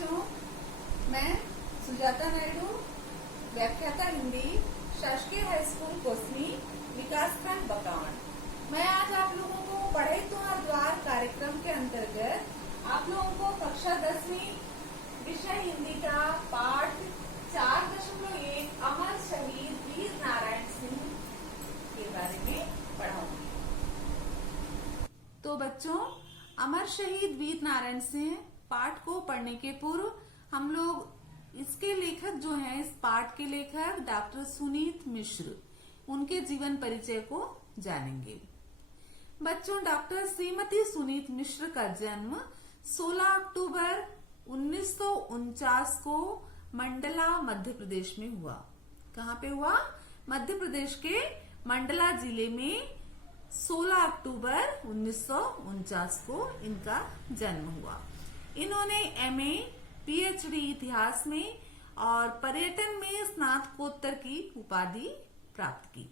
बच्चों, मैं सुजाता नायडू, व्याख्याता हिंदी, शासकीय हाई स्कूल कोसमी, विकासखंड बकावन। मैं आज आप लोगों को पढ़े तुम्हार द्वार कार्यक्रम के अंतर्गत आप लोगों को कक्षा 10वीं विषय हिंदी का पाठ 4.1 अमर शहीद वीर नारायण सिंह के बारे में पढ़ाऊंगी। तो बच्चों, अमर शहीद वीर नारायण सिंह पाठ को पढ़ने के पूर्व हम लोग इसके लेखक जो हैं, इस पाठ के लेखक डॉक्टर सुनीत मिश्र, उनके जीवन परिचय को जानेंगे। बच्चों, डॉक्टर श्रीमती सुनीत मिश्र का जन्म 16 अक्टूबर 1949 को मंडला मध्य प्रदेश में हुआ। कहाँ पे हुआ? मध्य प्रदेश के मंडला जिले में 16 अक्टूबर 1949 को इनका जन्म हुआ। इन्होंने एमए, पीएचडी इतिहास में और पर्यटन में स्नातकोत्तर की उपाधि प्राप्त की।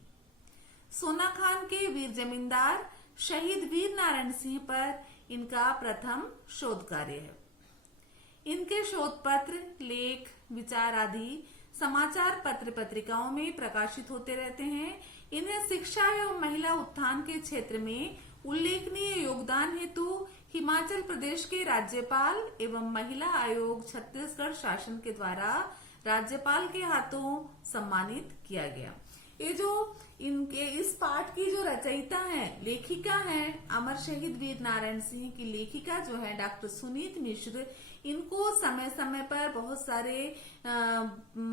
सोनाखान के वीर जमींदार शहीद वीर नारायण सिंह पर इनका प्रथम शोध कार्य है। इनके शोध पत्र, लेख, विचार आदि समाचार पत्र पत्रिकाओं में प्रकाशित होते रहते हैं। इन्हें शिक्षा एवं महिला उत्थान के क्षेत्र में उल्लेखनीय योगदान हेतु हिमाचल प्रदेश के राज्यपाल एवं महिला आयोग छत्तीसगढ़ शासन के द्वारा राज्यपाल के हाथों सम्मानित किया गया। ये जो इनके इस पाठ की जो रचयिता है, लेखिका है, अमर शहीद वीर नारायण सिंह की लेखिका जो है डॉक्टर सुनीत मिश्र, इनको समय समय पर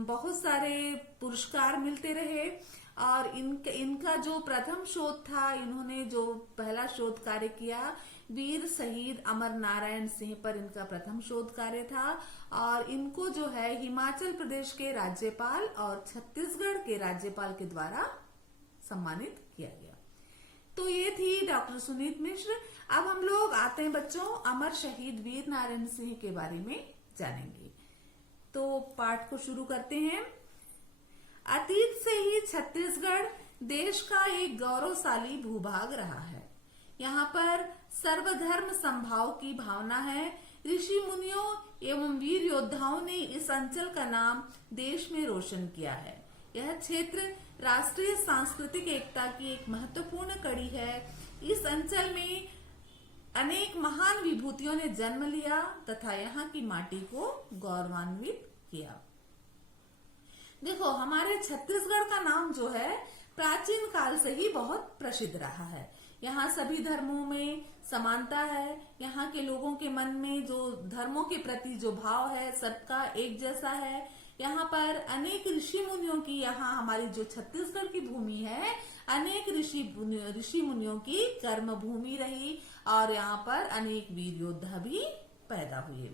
बहुत सारे पुरस्कार मिलते रहे। और इनका जो प्रथम शोध था, इन्होंने जो पहला शोध कार्य किया वीर शहीद अमर नारायण सिंह पर इनका प्रथम शोध कार्य था। और इनको जो है हिमाचल प्रदेश के राज्यपाल और छत्तीसगढ़ के राज्यपाल के द्वारा सम्मानित किया गया। तो ये थी डॉक्टर सुनीत मिश्र। अब हम लोग आते हैं बच्चों, अमर शहीद वीर नारायण सिंह के बारे में जानेंगे। तो पाठ को शुरू करते हैं। अतीत से ही छत्तीसगढ़ देश का एक गौरवशाली भूभाग रहा है। यहाँ पर सर्वधर्म समभाव की भावना है। ऋषि मुनियों एवं वीर योद्धाओं ने इस अंचल का नाम देश में रोशन किया है। यह क्षेत्र राष्ट्रीय सांस्कृतिक एकता की एक महत्वपूर्ण कड़ी है। इस अंचल में अनेक महान विभूतियों ने जन्म लिया तथा यहाँ की माटी को गौरवान्वित किया। देखो, हमारे छत्तीसगढ़ का नाम जो है प्राचीन काल से ही बहुत प्रसिद्ध रहा है। यहाँ सभी धर्मों में समानता है। यहाँ के लोगों के मन में जो धर्मों के प्रति जो भाव है, सबका एक जैसा है। यहाँ पर अनेक ऋषि मुनियों की, यहाँ हमारी जो छत्तीसगढ़ की भूमि है, अनेक ऋषि मुनियों की कर्म भूमि रही और यहाँ पर अनेक वीर योद्धा भी पैदा हुए।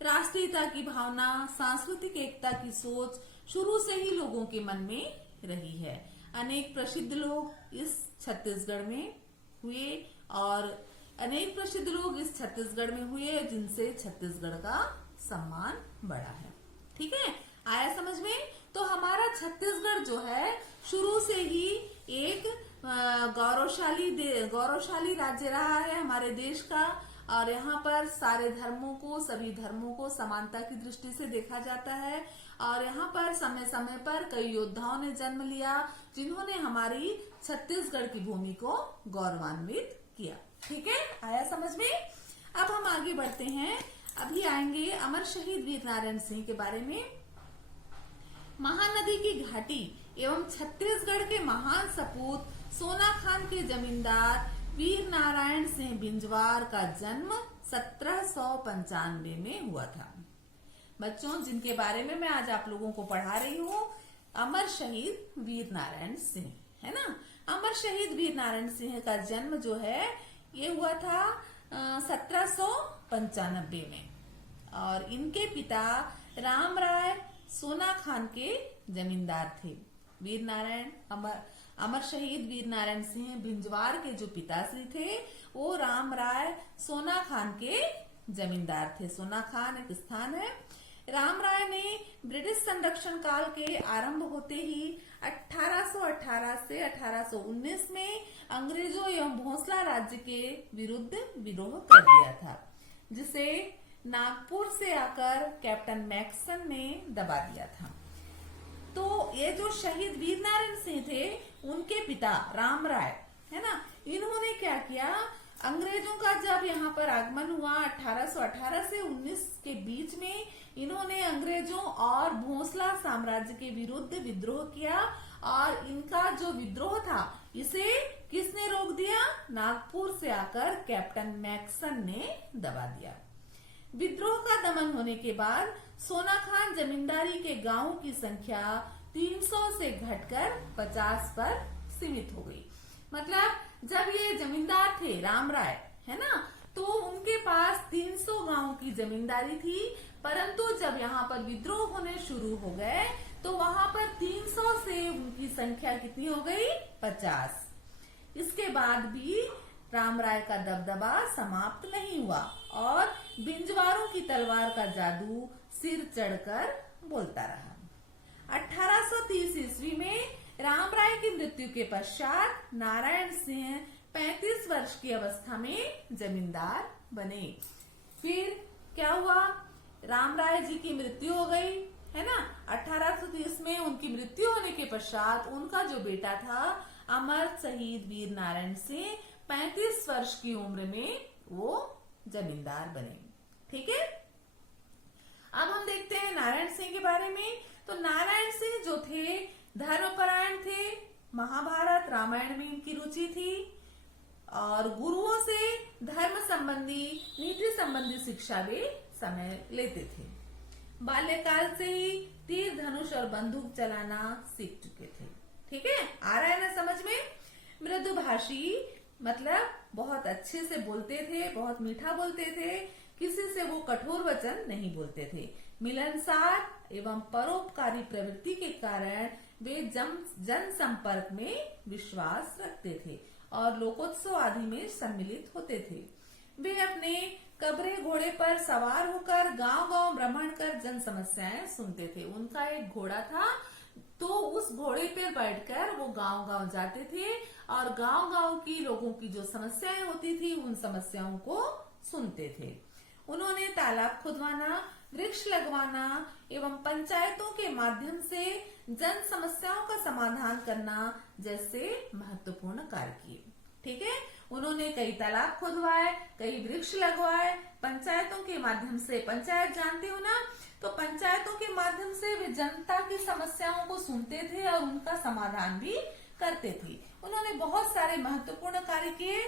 राष्ट्रीयता की भावना, सांस्कृतिक एकता की सोच शुरू से ही लोगों के मन में रही है। अनेक प्रसिद्ध लोग इस छत्तीसगढ़ में हुए और अनेक प्रसिद्ध लोग इस छत्तीसगढ़ में हुए जिनसे छत्तीसगढ़ का सम्मान बढ़ा है। ठीक है, आया समझ में? तो हमारा छत्तीसगढ़ जो है शुरू से ही एक गौरवशाली राज्य रहा है हमारे देश का। और यहाँ पर सारे धर्मों को, सभी धर्मों को समानता की दृष्टि से देखा जाता है। और यहाँ पर समय समय पर कई योद्धाओं ने जन्म लिया जिन्होंने हमारी छत्तीसगढ़ की भूमि को गौरवान्वित किया। ठीक है, आया समझ में? अब हम आगे बढ़ते हैं। अभी आएंगे अमर शहीद वीर नारायण सिंह के बारे में। महानदी की घाटी एवं छत्तीसगढ़ के महान सपूत सोनाखान के जमींदार वीर नारायण सिंह बिंजवार का जन्म 1795 में हुआ था। बच्चों, जिनके बारे में मैं आज आप लोगों को पढ़ा रही हूँ, अमर शहीद वीर नारायण सिंह, है ना। अमर शहीद वीर नारायण सिंह का जन्म जो है ये हुआ था 1795 में। और इनके पिता राम राय सोनाखान के जमींदार थे। वीर नारायण अमर शहीद वीर नारायण सिंह बिंजवार के जो पिताश्री थे वो राम राय सोनाखान के जमींदार थे। सोनाखान एक स्थान है। राम राय ने ब्रिटिश संरक्षण काल के आरंभ होते ही 1818 से 1819 में अंग्रेजों एवं भोसला राज्य के विरुद्ध विद्रोह कर दिया था, जिसे नागपुर से आकर कैप्टन मैक्सन ने दबा दिया था। तो ये जो शहीद वीर नारायण सिंह थे, उनके पिता राम राय, है ना, इन्होंने क्या किया, अंग्रेजों का जब यहाँ पर आगमन हुआ 1818 से 19 के बीच में, इन्होंने अंग्रेजों और भोसला साम्राज्य के विरुद्ध विद्रोह किया। और इनका जो विद्रोह था, इसे किसने रोक दिया? नागपुर से आकर कैप्टन मैक्सन ने दबा दिया। विद्रोह का दमन होने के बाद सोना खान जमींदारी के गांवों की संख्या 300 से घटकर 50 पर सीमित हो गई। मतलब जब ये जमींदार थे राम राय, है ना, तो उनके पास 300 गांवों की जमींदारी थी, परंतु जब यहाँ पर विद्रोह होने शुरू हो गए तो वहां पर 300 से उनकी संख्या कितनी हो गई? 50। इसके बाद भी राम राय का दबदबा समाप्त नहीं हुआ और बिंजवारों की तलवार का जादू सिर चढ़कर बोलता रहा। 1830 ईस्वी में राम राय की मृत्यु के पश्चात नारायण सिंह 35 वर्ष की अवस्था में जमींदार बने। फिर क्या हुआ? राम राय जी की मृत्यु हो गई, है ना। 1830 में उनकी मृत्यु होने के पश्चात उनका जो बेटा था अमर शहीद वीर नारायण सिंह 35 वर्ष की उम्र में वो जमींदार बने। ठीक है, अब हम देखते हैं नारायण सिंह के बारे में। तो नारायण सिंह जो थे धर्मपरायण थे, महाभारत रामायण में इनकी रुचि थी और गुरुओं से धर्म संबंधी नीति संबंधी शिक्षा वे समय लेते थे। बाल्यकाल से ही तीर धनुष और बंदूक चलाना सीख चुके थे। ठीक है, आ रहा है ना समझ में। मृदुभाषी मतलब बहुत अच्छे से बोलते थे, बहुत मीठा बोलते थे, किसी से वो कठोर वचन नहीं बोलते थे। मिलनसार एवं परोपकारी प्रवृत्ति के कारण वे जन संपर्क में विश्वास रखते थे और लोकोत्सव आदि में सम्मिलित होते थे। वे अपने कबरे घोड़े पर सवार होकर गांव-गांव भ्रमण कर जन समस्याएं सुनते थे। उनका एक घोड़ा था, तो उस घोड़े पर बैठकर वो गांव-गांव जाते थे और गांव-गांव की लोगों की जो समस्याएं होती थी उन समस्याओं को सुनते थे। उन्होंने तालाब खुदवाना, वृक्ष लगवाना एवं पंचायतों के माध्यम से जन समस्याओं का समाधान करना जैसे महत्वपूर्ण कार्य किए। ठीक है, उन्होंने कई तालाब खुदवाए, कई वृक्ष लगवाए, पंचायतों के माध्यम से, पंचायत जानते हो ना, तो पंचायतों के माध्यम से वे जनता की समस्याओं को सुनते थे और उनका समाधान भी करते थे। उन्होंने बहुत सारे महत्वपूर्ण कार्य किए।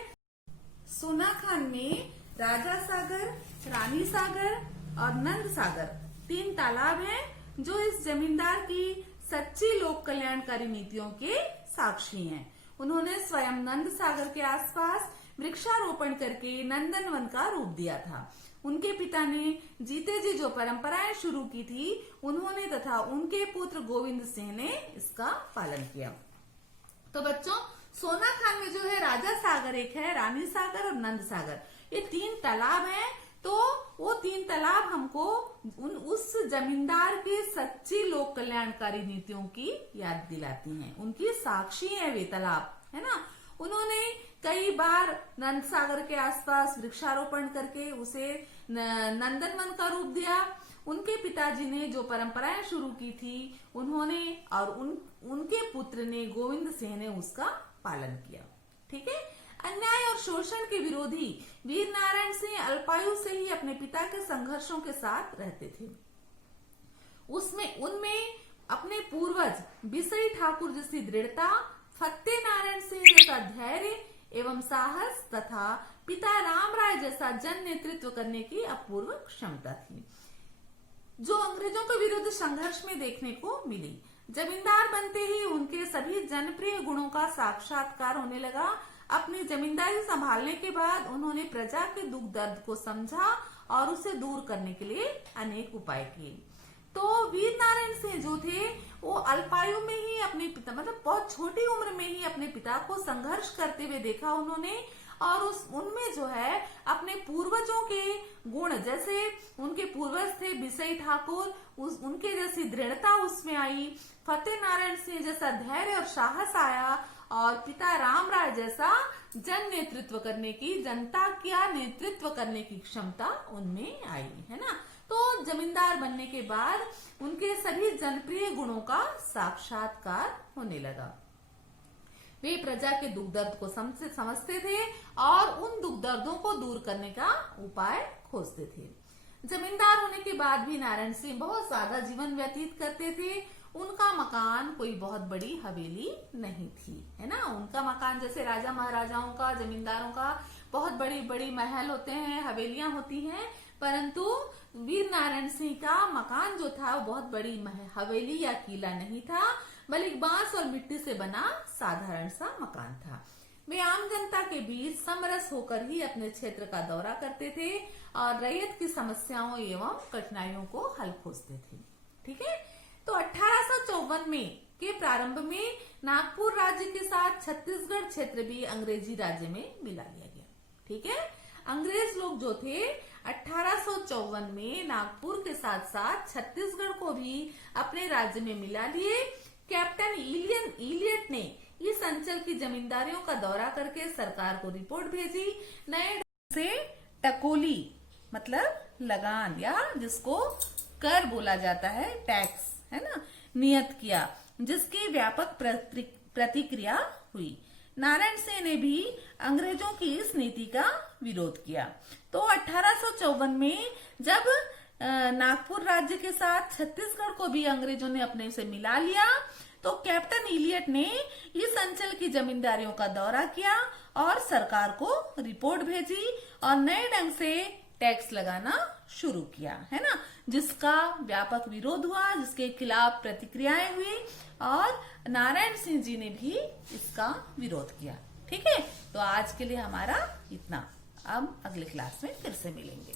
सोना खान में राजा सागर, रानी सागर और नंद सागर 3 तालाब हैं जो इस जमींदार की सच्ची लोक कल्याणकारी नीतियों के साक्षी हैं। उन्होंने स्वयं नंद सागर के आसपास वृक्षारोपण करके नंदनवन का रूप दिया था। उनके पिता ने जीते जी जो परंपराएं शुरू की थी, उन्होंने तथा उनके पुत्र गोविंद सिंह ने इसका पालन किया। तो बच्चों, सोना खान में जो है राजा सागर एक है, रानी सागर और नंद सागर, ये 3 तालाब हैं। तो वो 3 तालाब हमको उस जमींदार की सच्ची लोक कल्याणकारी नीतियों की याद दिलाती हैं। उनकी साक्षी है वे तालाब, है ना। उन्होंने कई बार नंद सागर के आसपास वृक्षारोपण करके उसे नंदनवन का रूप दिया। उनके पिताजी ने जो परंपराएं शुरू की थी, उन्होंने और उनके पुत्र ने गोविंद सिंह ने उसका पालन किया। ठीक है, अन्याय और शोषण के विरोधी वीर नारायण सिंह अल्पायु से ही अपने पिता के संघर्षों के साथ रहते थे। उनमें अपने पूर्वज बिसई ठाकुर जैसी दृढ़ता, फत्ते नारायण सिंह जैसा धैर्य एवं साहस तथा पिता राम राय जैसा जन नेतृत्व करने की अपूर्व क्षमता थी, जो अंग्रेजों के विरुद्ध संघर्ष में देखने को मिली। जमींदार बनते ही उनके सभी जनप्रिय गुणों का साक्षात्कार होने लगा। अपनी जमींदारी संभालने के बाद उन्होंने प्रजा के दुख दर्द को समझा और उसे दूर करने के लिए अनेक उपाय किए। तो वीर नारायण सिंह जो थे वो अल्पायु में ही अपने पिता, मतलब बहुत छोटी उम्र में ही अपने पिता को संघर्ष करते हुए देखा उन्होंने, और उनमें जो है अपने पूर्वजों के गुण, जैसे उनके पूर्वज थे बिसई ठाकुर, उनके जैसी दृढ़ता उसमें आई, फतेह नारायण सिंह जैसा धैर्य और साहस आया, और पिता रामराय जैसा जन नेतृत्व करने की, जनता का नेतृत्व करने की क्षमता उनमें आई, है ना। तो जमींदार बनने के बाद उनके सभी जनप्रिय गुणों का साक्षात्कार होने लगा। वे प्रजा के दुख दर्द को समझते थे और उन दुख दर्दों को दूर करने का उपाय खोजते थे। जमींदार होने के बाद भी नारायण सिंह बहुत सादा जीवन व्यतीत करते थे। उनका मकान कोई बहुत बड़ी हवेली नहीं थी, है ना। उनका मकान जैसे राजा महाराजाओं का, जमींदारों का बहुत बड़ी बड़ी महल होते हैं, हवेलियां होती हैं, परंतु वीर नारायण सिंह का मकान जो था वो बहुत बड़ी हवेली या किला नहीं था, बल्कि बांस और मिट्टी से बना साधारण सा मकान था। वे आम जनता के बीच समरस होकर ही अपने क्षेत्र का दौरा करते थे और रैयत की समस्याओं एवं कठिनाइयों को हल खोजते थे। ठीक है, तो 1854 में के प्रारंभ में नागपुर राज्य के साथ छत्तीसगढ़ क्षेत्र भी अंग्रेजी राज्य में मिला लिया गया। ठीक है, अंग्रेज लोग जो थे 1854 में नागपुर के साथ साथ छत्तीसगढ़ को भी अपने राज्य में मिला लिए। कैप्टन इलियट ने इस अंचल की जमींदारियों का दौरा करके सरकार को रिपोर्ट भेजी। नए ढंग से टकोली मतलब लगान या जिसको कर बोला जाता है, टैक्स, है ना, नियत किया, जिसकी व्यापक प्रतिक्रिया हुई। नारायण सिंह ने भी अंग्रेजों की इस नीति का विरोध किया। तो 1854 में जब नागपुर राज्य के साथ छत्तीसगढ़ को भी अंग्रेजों ने अपने से मिला लिया, तो कैप्टन इलियट ने इस अंचल की जमींदारियों का दौरा किया और सरकार को रिपोर्ट भेजी और नए ढंग से टैक्स लगाना शुरू किया, है ना, जिसका व्यापक विरोध हुआ, जिसके खिलाफ प्रतिक्रियाएं हुई और नारायण सिंह जी ने भी इसका विरोध किया। ठीक है, तो आज के लिए हमारा इतना। अब अगले क्लास में फिर से मिलेंगे।